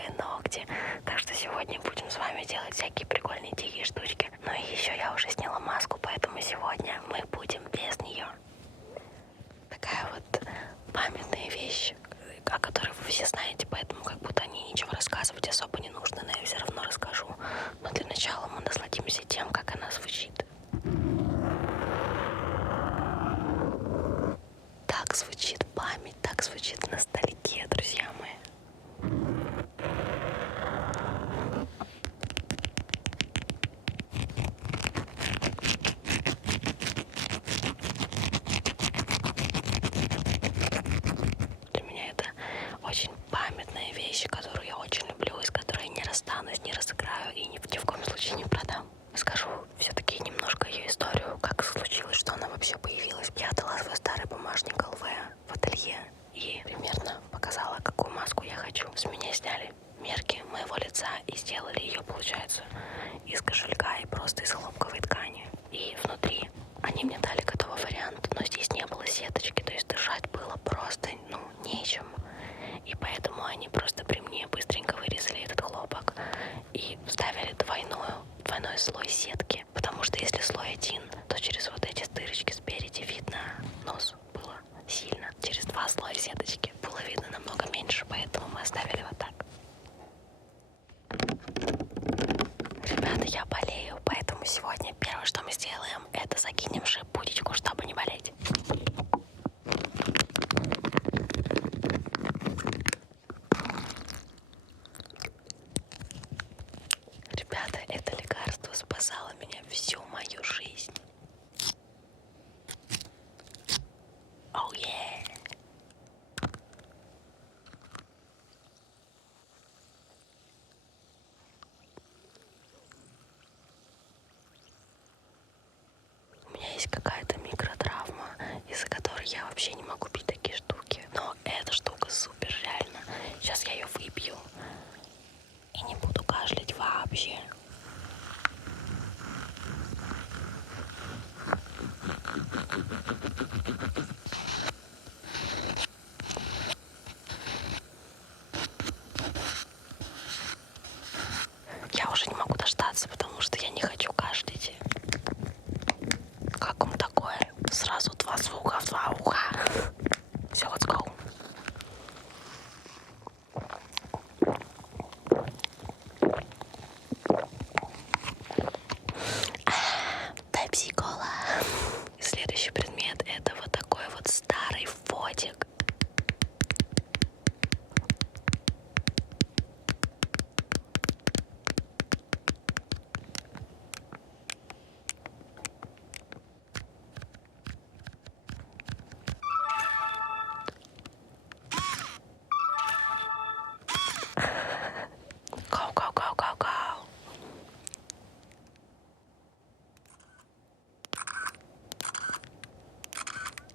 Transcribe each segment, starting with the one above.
красивые ногти. Так что сегодня будем с вами делать всякие прикольные дикие штучки. Ну и еще я уже сняла маску, поэтому сегодня мы будем без нее. Такая вот памятная вещь, о которой вы все знаете, поэтому как будто о ней ничего рассказывать особо не нужно, но я все равно расскажу. Но для начала мы насладимся тем, как она звучит. Так звучит память, так звучит ностальгия, друзья мои. Для меня это очень памятная вещь, которую я очень люблю, и с которой я не расстанусь, не разыграю и ни в коем случае не продам. Скажу все-таки немножко ее историю, как случилось, что она вообще появилась. Я отдала свой старый бумажник ЛВ в ателье и примерно показала, какую маску я хочу. С меня сняли мерки моего лица и сделали ее, получается, из кошелька и просто из хлопковой ткани. И внутри они мне дали готовый вариант, но здесь не было сеточки, то есть дышать было просто, нечем. И поэтому они просто при мне быстренько вырезали этот хлопок и вставили двойной слой сетки. Потому что если слой один, то через вот эти дырочки спереди видно нос было сильно. Через два слоя сеточки было видно намного меньше, поэтому мы оставили вот так. Ребята, я болею, поэтому сегодня первое, что мы сделаем, это закинем шип-пудечку, чтобы не болеть. Ребята, это лекарство спасало меня всю мою жизнь. Oh yeah! У меня есть какая-то микротравма, из-за которой я вообще не могу пить такие штуки. Но эта штука супер реально. Сейчас я ее выпью и не буду кашлять вообще. Я уже не могу дождаться, потому что я не хочу кашлять. Как вам такое? Сразу два звука в два уха. Все, let's go. Пепси-кола. Следующий предмет — это вот такой вот старый фотик. Go, go, go, go, go.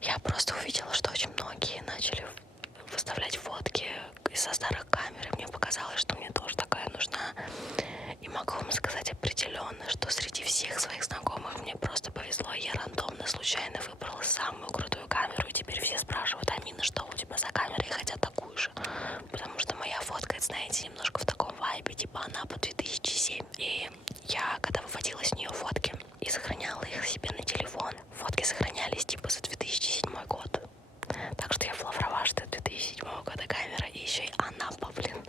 Я просто увидела, что очень многие начали выставлять фотки из-за старых камер, и мне показалось, что мне тоже такая нужна. И могу вам сказать определенно, что среди всех своих знакомых мне просто повезло. Я рандомно, случайно выбрала самую крутую камеру, и теперь все спрашивают: Амина, что у тебя за камера, и хотят такую же. Потому что моя фотка, это, знаете, немножко в таком вайбе, типа Анапа 2007. И я, когда выводила с нее фотки и сохраняла их себе на телефон, фотки сохранялись типа за 2007 год. Так что я флаврова, что 2007 года камера, и еще и Анапа, блин.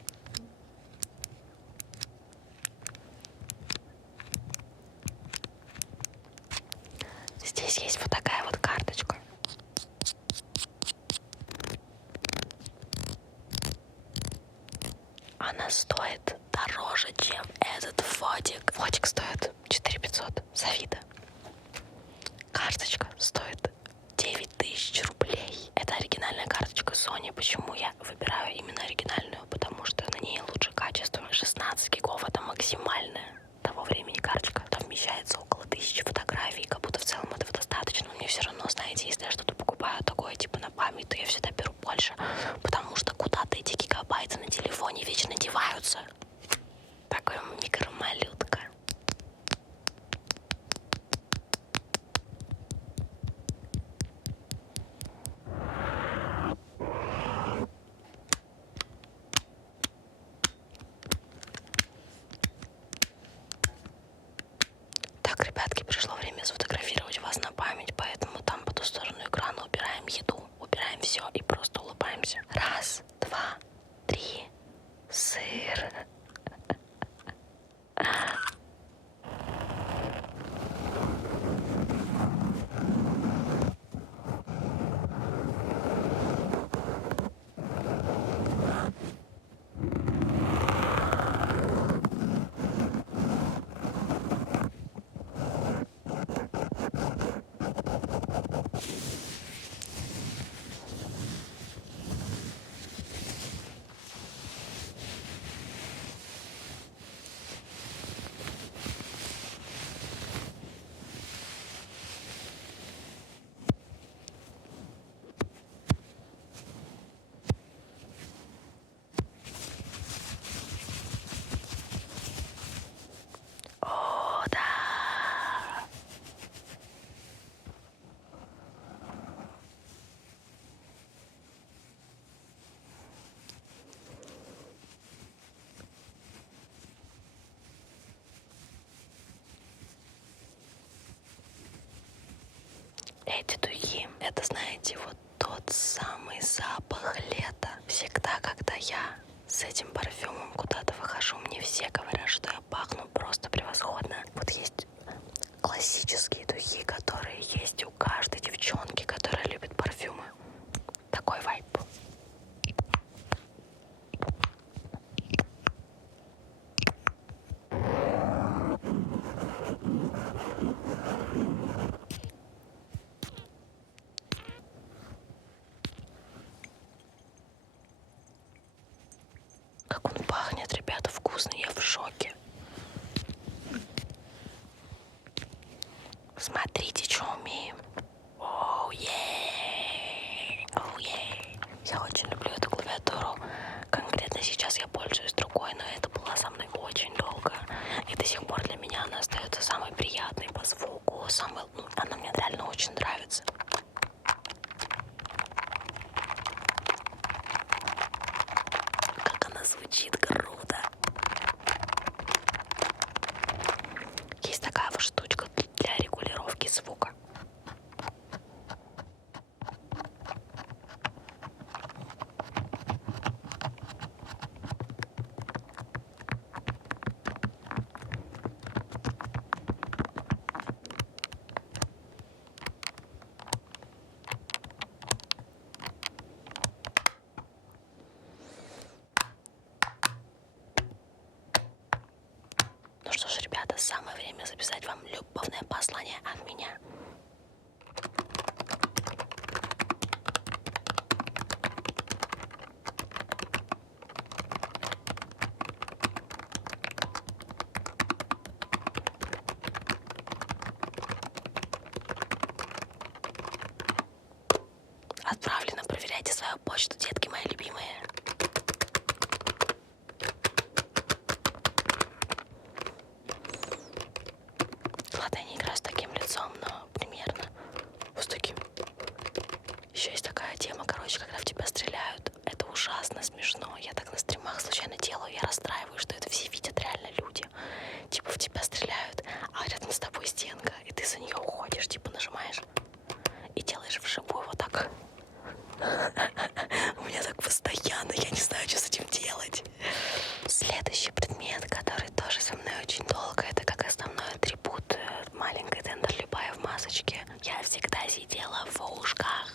Здесь есть вот такая вот карточка. Она стоит дороже, чем этот фотик. Фотик стоит 4500 с Авито. Карточка стоит 9000 рублей. Это оригинальная карточка Sony. Почему я выбираю именно оригинальную? Потому что на ней лучше качество. 16 гигов — это максимальная того времени карточка. Там вмещается около 1000 фотографий. Как будто в целом этого достаточно. Но мне все равно, знаете, если я что-то покупаю такое типа на память, то я всегда беру больше. Потому что куда-то эти гигабайты на телефоне вечно деваются. Такой микромалютка. эфир. О, да. Эти духи, это, знаете, вот тот самый запах лета. Всегда, когда я с этим парфюмом куда-то выхожу, мне все говорят, что я пахну просто превосходно. Вот есть классические духи, которые есть у каждой девчонки, которая любит парфюмы. Такой вайб. Как он пахнет, ребята, вкусно, я в шоке. Смотрите, что умеем. Оу, оу, я очень люблю эту клавиатуру. Конкретно сейчас я пользуюсь другой, но это была со мной очень долго. И до сих пор для меня она остается самой приятной по звуку. Она мне реально очень нравится. Как она звучит круто. Есть такая вот штучка для регулировки звука. Ну что ж, ребята, самое время записать вам любовное послание от меня. Отправлено, проверяйте свою почту, детки мои любимые. Ладно, я не играю с таким лицом, но примерно вот с таким. Еще есть такая тема, короче, когда в тебя стреляют. Это ужасно смешно. Я так на стримах случайно делаю, я расстраиваюсь, что это все видят реально люди. Типа в тебя стреляют, а рядом с тобой стенка, и ты за нее уходишь, типа нажимаешь и делаешь вживую вот так. У меня так постоянно, я не знаю, что с этим делать. Следующий предмет, который тоже со мной очень долго, это как основной атрибут маленькой тендерлюбая в масочке. Я всегда сидела в ушках.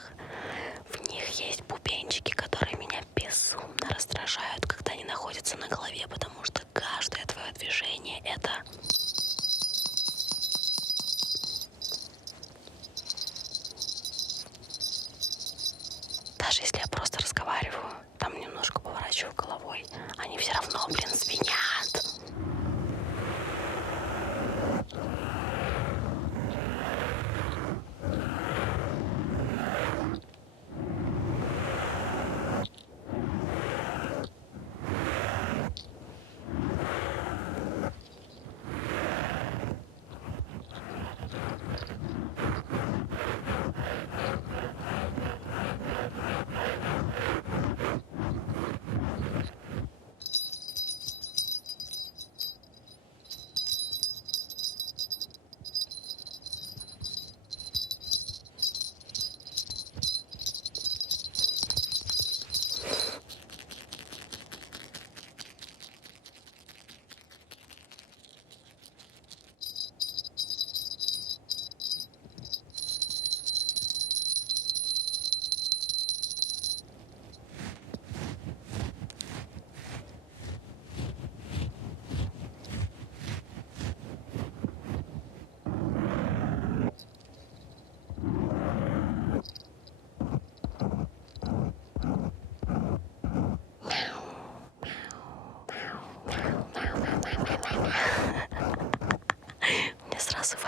В них есть бубенчики, которые меня безумно раздражают, когда они находятся на голове, потому что каждое твое движение это... Даже если я просто разговариваю, там немножко поворачиваю головой, они все равно, звенят.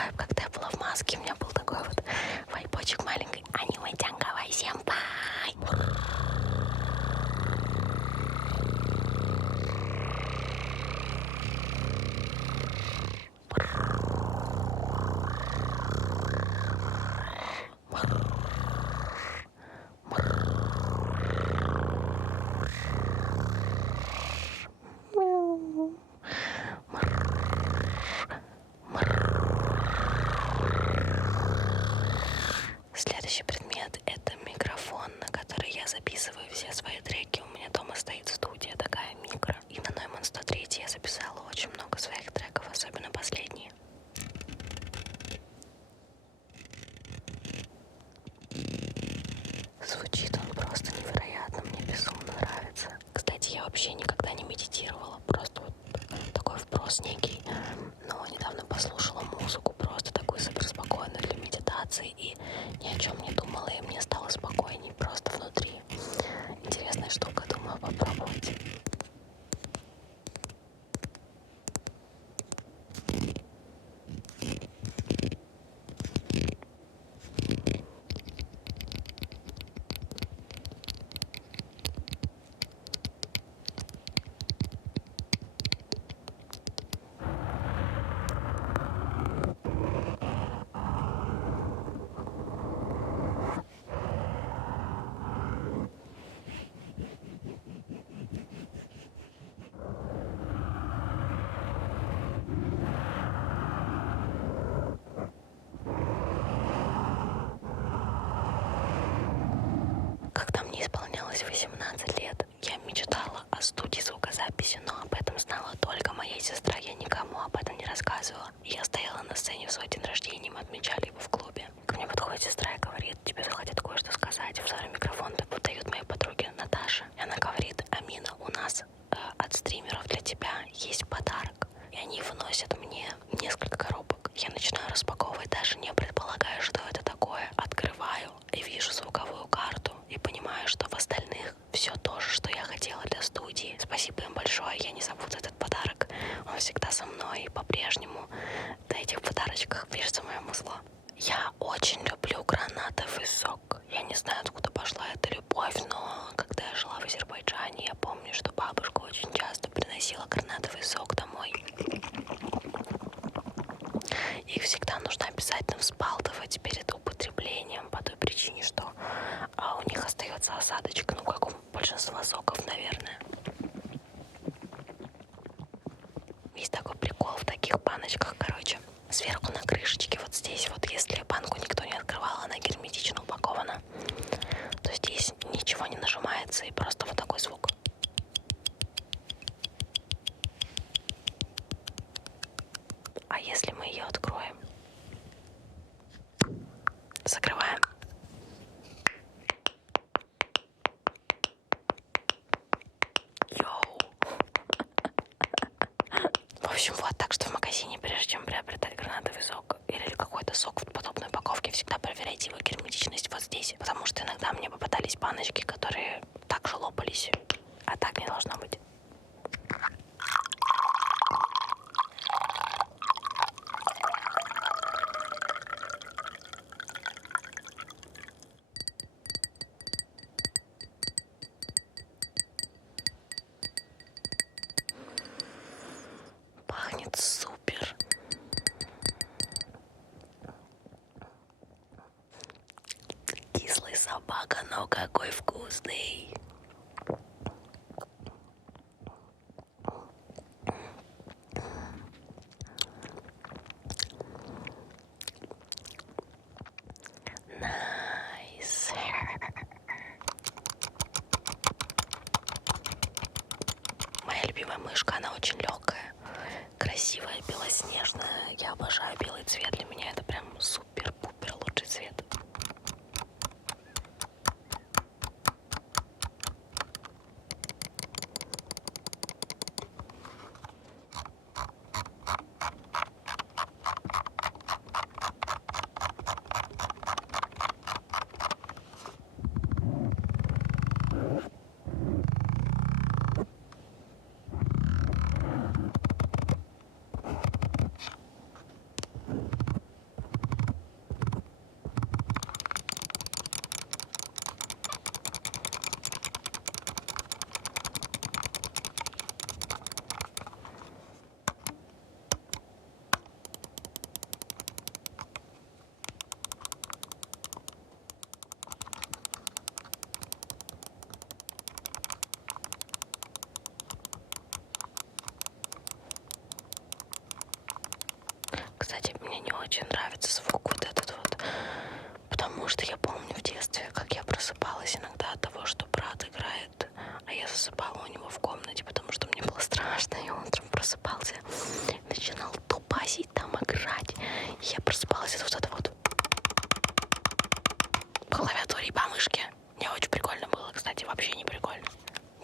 вайб, когда я была в маске, у меня был такой вот вайбочек маленький. Аниме-тянговай сенпай. Следующий предмет — это микрофон, на который я записываю все свои треки. У меня дома стоит студия такая микро. И на Neumann 103 я записала очень много своих треков, особенно последние. Звучит он просто невероятно, мне безумно нравится. Кстати, я вообще никогда не медитировала, просто вот такой вброс некий. Но недавно послушала музыку, просто такую супер спокойную для медитации, и ни о чем не думала, и мне стало спокойней просто внутри. Интересная штука, думаю попробовать. Когда мне исполнялось 18 лет, я мечтала о студии звукозаписи, но об этом знала только моя сестра, я никому об этом не рассказывала. Я стояла на сцене в свой день рождения, мы отмечали его в клубе. Ко мне подходит сестра и говорит: тебе захотят кое-что сказать. В зал микрофон подает моей подруге Наташе. И она говорит: Амина, у нас от стримеров для тебя есть подарок. И они выносят мне несколько коробок. Я начинаю распаковывать, даже не предполагая, что это такое. Открываю и вижу звуковую карту. И понимаю, что в остальных все то же, что я хотела для студии. Спасибо им большое, я не забуду этот подарок. Он всегда со мной, и по-прежнему на этих подарочках пишется мое музло. Я очень люблю гранатовый сок. Я не знаю, откуда пошла эта любовь, но когда я жила в Азербайджане, я помню, что бабушка очень часто приносила гранатовый сок домой. Их всегда нужно обязательно взбалтывать перед употреблением по той причине, что у них остается осадочек, ну как у большинства соков, наверное. Есть такой прикол в таких баночках, короче. Сверху на крышечке, вот здесь, вот если банку никто не открывал, она герметично упакована, то здесь ничего не нажимается и просто вот такой звук. А если мы ее откроем? Закрываем. Йоу. В общем, вот, так что в магазине, прежде чем приобретать гранатовый сок или какой-то сок в подобной упаковке, всегда проверяйте его герметичность вот здесь, потому что иногда мне попадались баночки, которые так же лопались, а так не должно быть. Пахнет супер. Кислый собака, но какой вкусный. Найс. Моя любимая мышка, она очень легкая, красивая, белоснежная. Я обожаю белый цвет, для меня это прям супер-пупер лучший цвет. очень нравится звук вот этот вот. Потому что я помню в детстве, как я просыпалась иногда от того, что брат играет, а я засыпала у него в комнате, потому что мне было страшно, и он утром просыпался, начинал тупасить там играть. И я просыпалась от вот этого вот по клавиатуре и по мышке. Мне очень прикольно было, кстати, вообще не прикольно.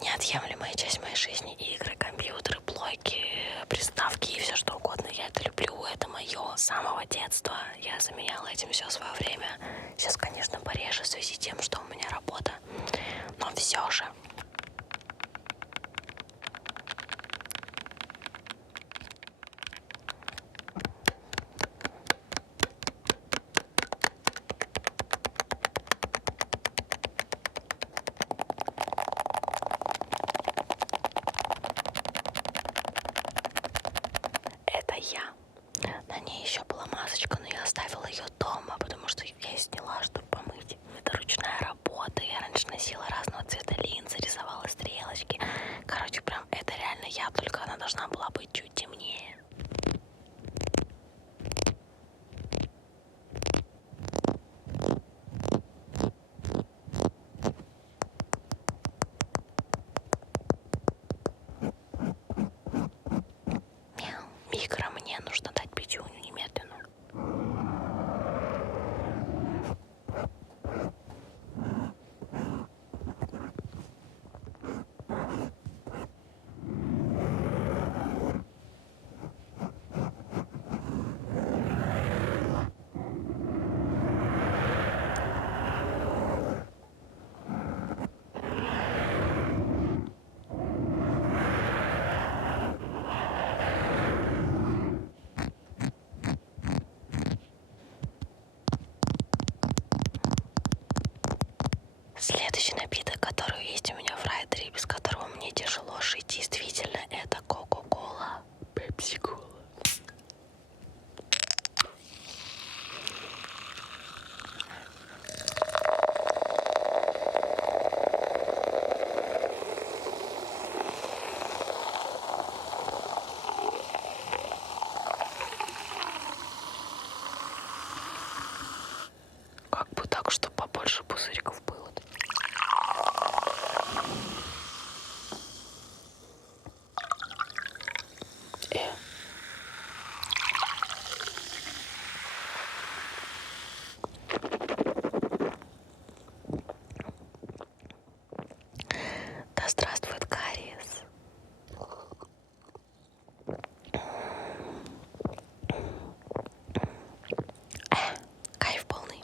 Неотъемлемая часть моей жизни. Игры, компьютеры, блоки, приставки и все что угодно. Я это люблю, это мое с самого детства. Я заменяла этим все свое время. Сейчас, конечно, пореже в связи с тем, что у меня работа. Но все же. Это я. На ней еще была масочка, но я оставила ее дома, потому что я сняла, чтобы помыть. Это ручная работа. Я раньше носила разного цвета линзы, рисовала стрелочки. Короче, прям это реально я, только она должна была быть чуть темнее. Мяу. Микро, мне нужно дать пятюню немедленно. Следующий напиток, который есть у меня в райдере, без которого мне тяжело жить, действительно, это Кока-Кола. Пепси-Кола. Как бы так, чтобы побольше пузырьков было. Да здравствует кариес. Кайф полный.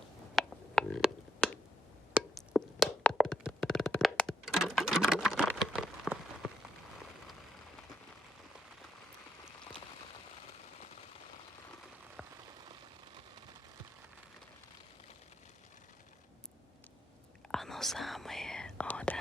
Оно самое, о да.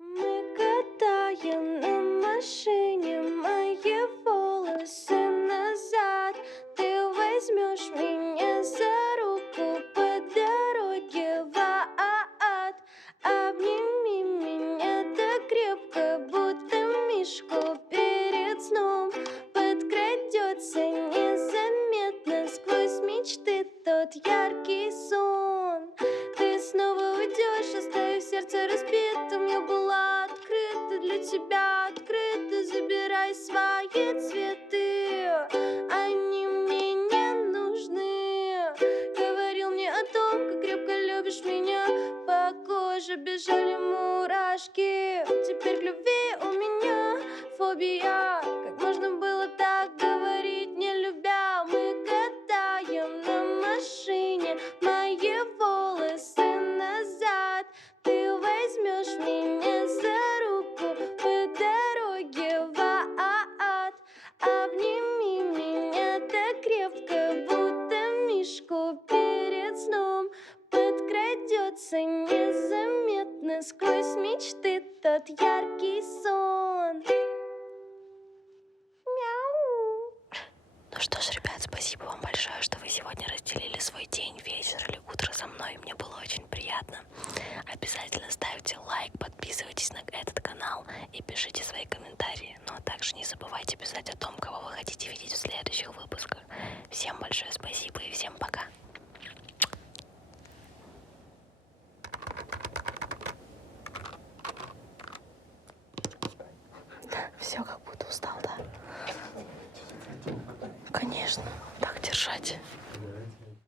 Мы катаем на машине мои волосы назад. Ты возьмешь меня за руку по дороге в ад. Обними меня так крепко, будто мишку перед сном. Подкрадется незаметно сквозь мечты тот яркий сон. Ты снова уйдешь, оставив сердце разбитым. Я была открыта для тебя, открыта. Забирай свои цветы, они мне не нужны. Говорил мне о том, как крепко любишь меня. По коже бежали мурашки. Теперь к любви у меня фобия. Как можно было так говорить, не любя? Мы катаем на машине Ну что ж, ребят, спасибо вам большое, что вы сегодня разделили свой день, вечер или утро со мной. Мне было очень приятно. Обязательно ставьте лайк, подписывайтесь на этот канал и пишите свои комментарии. Ну а также не забывайте писать о том, кого вы хотите видеть в следующих выпусках. Всем большое спасибо и всем пока. Все, как будто устал, да? Конечно, так держать.